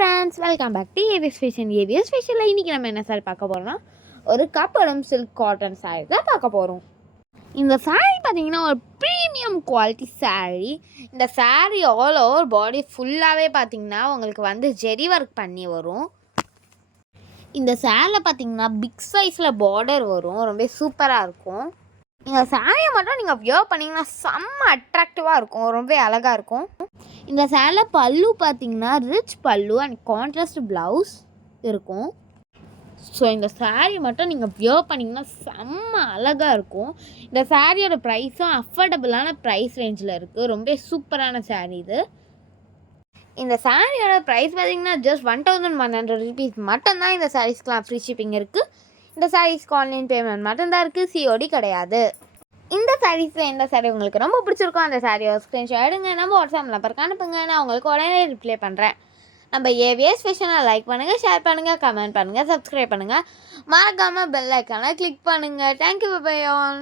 Friends, welcome back to AVS fashion. ஏவிஎஸ் ஃபேஷனில் இன்றைக்கி நம்ம என்ன சாரி பார்க்க போகிறோம்னா, ஒரு கப்படம் சில்க் காட்டன் சாரீ தான் பார்க்க போகிறோம். இந்த சாரீ பார்த்தீங்கன்னா ஒரு ப்ரீமியம் குவாலிட்டி சாரீ. இந்த சாரீ ஆல் ஓவர் பாடி ஃபுல்லாகவே பார்த்தீங்கன்னா உங்களுக்கு ஜெரி ஒர்க் பண்ணி வரும். இந்த சாரியில் பார்த்தீங்கன்னா பிக் சைஸில் பார்டர் வரும், ரொம்ப சூப்பராக இருக்கும். இந்த சாரியை மட்டும் நீங்கள் வியர் பண்ணிங்கன்னா செம்ம அட்ராக்டிவாக இருக்கும், ரொம்ப அழகாக இருக்கும். இந்த சேரில் பல்லு பார்த்தீங்கன்னா ரிச் பல்லு அண்ட் கான்ட்ராஸ்ட் ப்ளவுஸ் இருக்கும். ஸோ இந்த சாரீ மட்டும் நீங்கள் வியர் பண்ணிங்கன்னா செம்ம அழகாக இருக்கும். இந்த சாரியோட ப்ரைஸும் அஃபோர்டபுளான ப்ரைஸ் ரேஞ்சில் இருக்குது, ரொம்ப சூப்பரான சாரீ இது. இந்த சாரியோட ப்ரைஸ் பார்த்தீங்கன்னா ஜஸ்ட் 1100 rupees மட்டும்தான். இந்த சாரீஸ்க்கெலாம் ஃப்ரீ ஷிப்பிங் இருக்குது. இந்த சாரீஸ்க்கு ஆன்லைன் பேமெண்ட் மட்டும்தான் இருக்குது, சிஓடி கிடையாது. இந்த சாரீஸில் எந்த சாரீ உங்களுக்கு ரொம்ப பிடிச்சிருக்கோ அந்த சாரியை ஸ்க்ரீன்ஷாட் எடுங்க, நம்ம வாட்ஸ்அப் நம்பருக்கு அனுப்புங்க, நான் உங்களுக்கு உடனே ரிப்ளை பண்ணுறேன். நம்ம ஏவிஎஸ் ஃபேஷனை லைக் பண்ணுங்கள், ஷேர் பண்ணுங்கள், கமெண்ட் பண்ணுங்கள், சப்ஸ்கிரைப் பண்ணுங்கள், மறக்காமல் பெல் ஐக்கானை கிளிக் பண்ணுங்கள். Thank you, bye all.